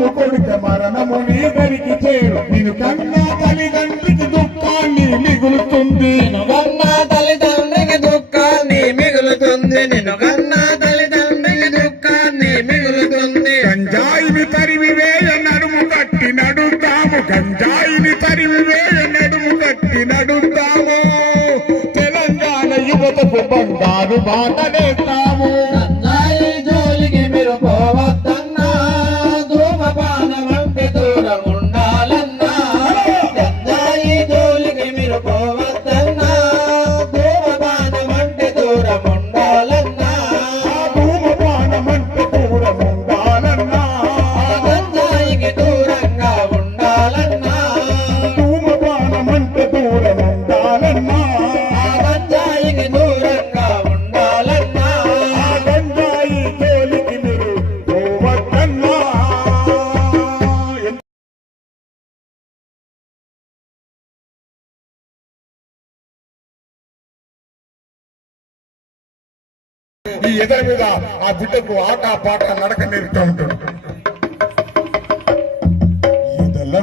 కమ్ము కొడుక మరణము నీ దరికి చేరు నిన్ను కన్నా తల్లిదండ్రికి దుఃఖాన్ని మిగులుతుంది నిన్ను కన్నా తల్లిదండ్రికి దుఃఖాన్ని మిగులుతుంది నిన్ను కన్నా తల్లిదండ్రికి దుఃఖాన్ని మిగులుతుంది గంజాయిని తరిమి వేయ నడుము కట్టి నడుస్తాము గంజాయిని తరిమి వేయ నడుము కట్టి నడుస్తాము తెలంగాణ యువతకు బంగారు బాటనేస్తాము గంజాయి జోలికి మీరు పోవద్దన్నా ధూమపానం అంటే దూరం ఉండాలన్నా గంజాయి జోలికి మీరు పోవద్దన్నా ధూమపానం అంటే దూరం ఉండాలన్నా ధూమపానం అంటే దూరం ఉండాలన్నా గంజాయికి దూరంగా ఉండాలన్నా ధూమపానం అంటే దూరం ఉండాలన్నా గంజాయికి దూరంగా ఉండాలన్నా గంజాయి జోలికి మీరు పోవద్దన్నా ఈ ఎదల మీద ఆ బిడ్డకు ఆట పాట నడక నేర్పుతూ ఉంటాడు ఎదల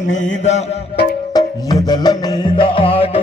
మీద ఆడి